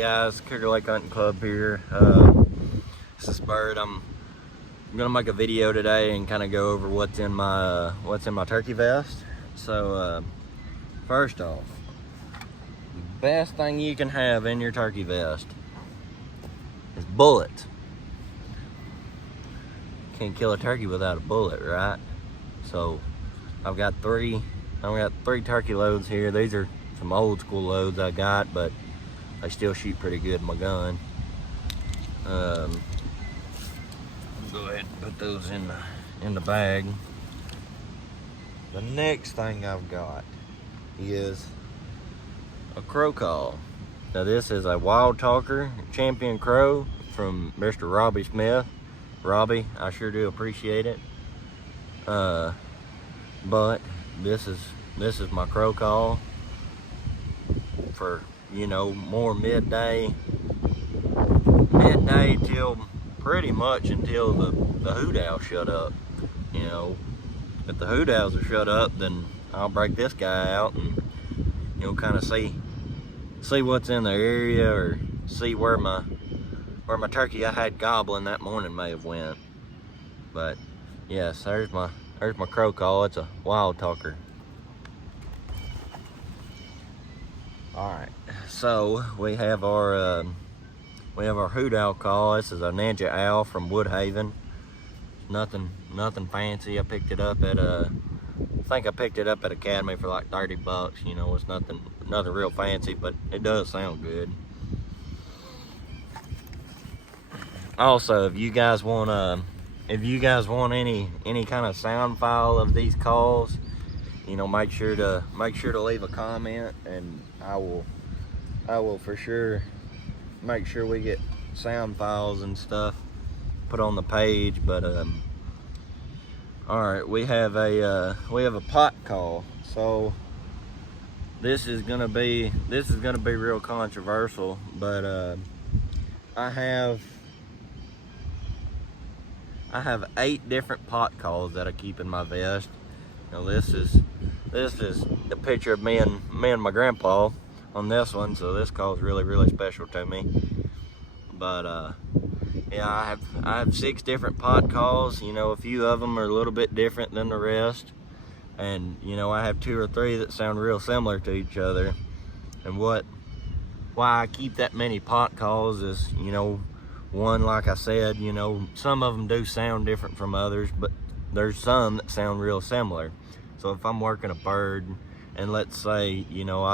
guys? Cougar Lake Hunting Club here. This is Bird. I'm gonna make a video today and kind of go over what's in my turkey vest. So first off, the best thing you can have in your turkey vest is bullets. Can't kill a turkey without a bullet, right? So I've got three turkey loads here. These are some old school loads I got, but I still shoot pretty good in my gun. I'll go ahead and put those in the bag. The next thing I've got is a crow call. Now this is a Wild Talker Champion Crow from Mr. Robbie Smith. Robbie, I sure do appreciate it. But this is my crow call for, you know, more midday till pretty much until the hoot owl shut up. You know, if the hoot owls are shut up, then I'll break this guy out and, you know, kind of see what's in the area, or see where my turkey I had gobbling that morning may have went. But yes, there's my crow call. It's a Wild Talker. All right, so we have our hoot owl call. This is a Ninja Owl from Woodhaven. Nothing fancy. I picked it up at Academy for like 30 bucks. You know, it's nothing real fancy, but it does sound good. Also, if you guys want any kind of sound file of these calls, you know, make sure to leave a comment, and I will for sure make sure we get sound files and stuff put on the page. But all right, we have a pot call. So this is gonna be real controversial, but I have 8 different pot calls that I keep in my vest. Now this is a picture of me and my grandpa on this one, so this call is really special to me. But yeah, I have 6 different pot calls. You know, a few of them are a little bit different than the rest, and you know, I have 2 or 3 that sound real similar to each other. And why I keep that many pot calls is, you know, one, like I said, you know, some of them do sound different from others, but there's some that sound real similar. So if I'm working a bird, and let's say, you know,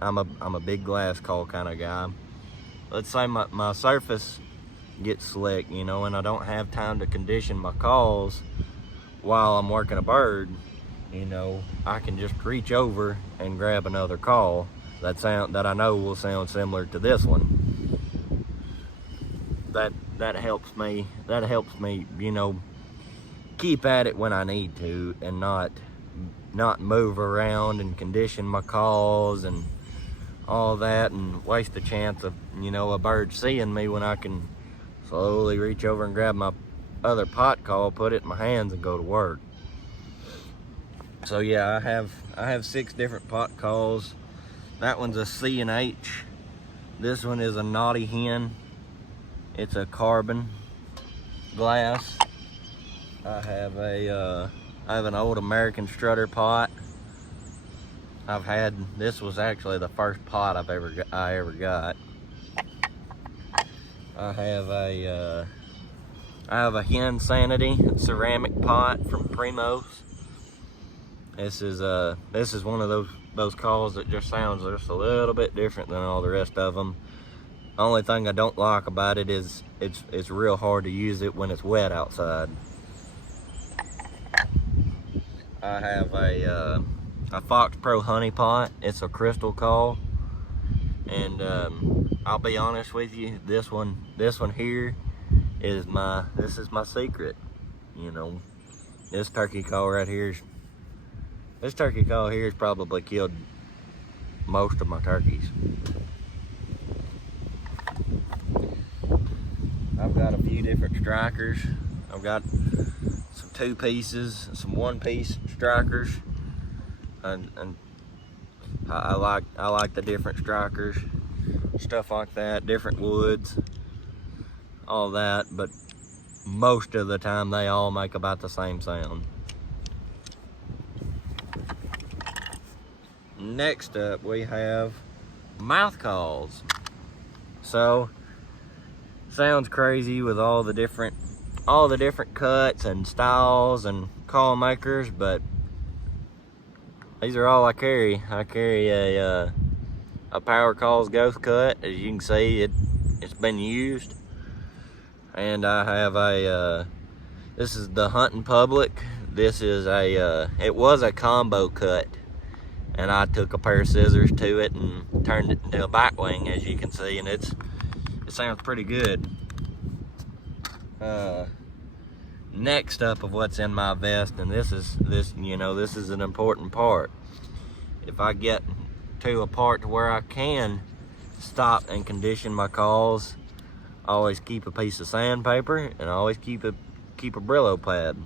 I'm a big glass call kind of guy. Let's say my surface gets slick, you know, and I don't have time to condition my calls while I'm working a bird. You know, I can just reach over and grab another call that I know will sound similar to this one. That helps me, you know, keep at it when I need to, and not move around and condition my calls and all that, and waste the chance of, you know, a bird seeing me when I can slowly reach over and grab my other pot call, put it in my hands, and go to work. So yeah, I have 6 different pot calls. That one's a C&H. This one is a Naughty Hen. It's a carbon glass. I have an old American Strutter pot. This was actually the first pot I ever got. I have a Hen Sanity ceramic pot from Primos. This is one of those calls that just sounds just a little bit different than all the rest of them. The only thing I don't like about it is it's real hard to use it when it's wet outside. I have a Fox Pro Honey Pot. It's a crystal call, and I'll be honest with you, this one here is my secret. You know, this turkey call here has probably killed most of my turkeys. I've got a few different strikers. I've got some 2-pieces, some 1-piece strikers, and I like the different strikers. stuff like that, different woods, all that, but most of the time they all make about the same sound. Next up we have mouth calls. So sounds crazy with all the different cuts and styles and call makers, but these are all I carry. I carry a Power Calls Ghost Cut. As you can see, it's been used. And I have this is the Hunting Public. This is it was a combo cut, and I took a pair of scissors to it and turned it into a bite wing, as you can see, and it sounds pretty good. Next up of what's in my vest, and this is an important part. If I get to a part to where I can stop and condition my calls, I always keep a piece of sandpaper, and I always keep a Brillo pad.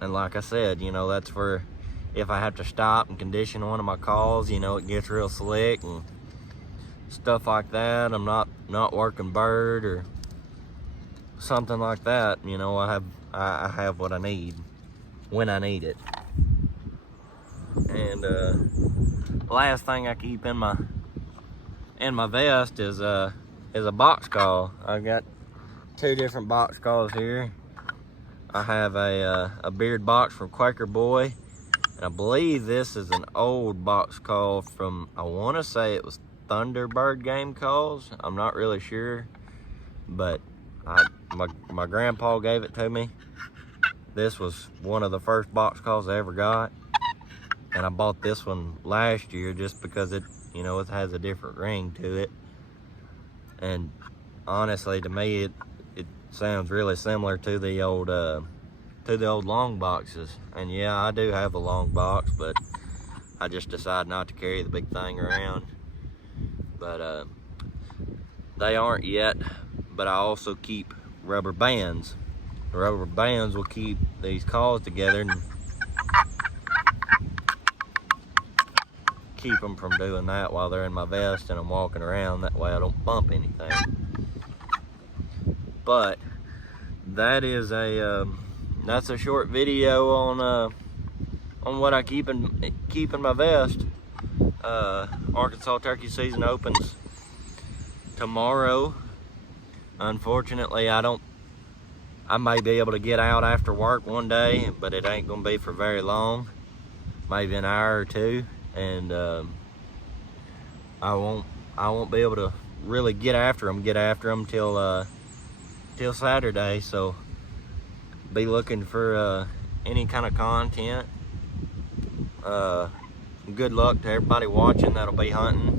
And like I said, that's for if I have to stop and condition one of my calls, it gets real slick and stuff like that. I'm not working bird or something like that. I have what I need when I need it. And last thing I keep in my vest is a box call. I've got 2 different box calls here. I have a beard box from Quaker Boy, and I believe this is an old box call from, I want to say it was Thunderbird Game Calls. I'm not really sure, but my grandpa gave it to me. This was one of the first box calls I ever got, and I bought this one last year just because it has a different ring to it. And honestly, to me, it sounds really similar to the old long boxes. And yeah, I do have a long box, but I just decided not to carry the big thing around. But they aren't yet. But I also keep rubber bands. The rubber bands will keep these calls together and keep them from doing that while they're in my vest and I'm walking around. That way I don't bump anything. But that is that's a short video on what I keep in my vest. Arkansas turkey season opens tomorrow. Unfortunately, I may be able to get out after work one day, but it ain't gonna be for very long, maybe an hour or 2, and I won't be able to really get after them till Saturday. So be looking for any kind of content. Good luck to everybody watching that'll be hunting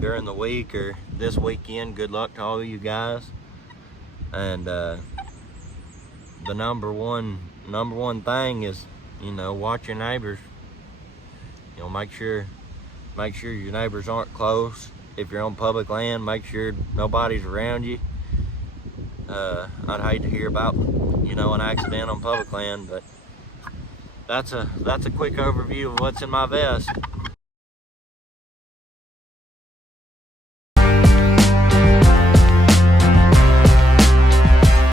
during the week or this weekend. Good luck to all of you guys. And the number one thing is watch your neighbors. Make sure your neighbors aren't close. If you're on public land, make sure nobody's around you. I'd hate to hear about an accident on public land, but that's a quick overview of what's in my vest.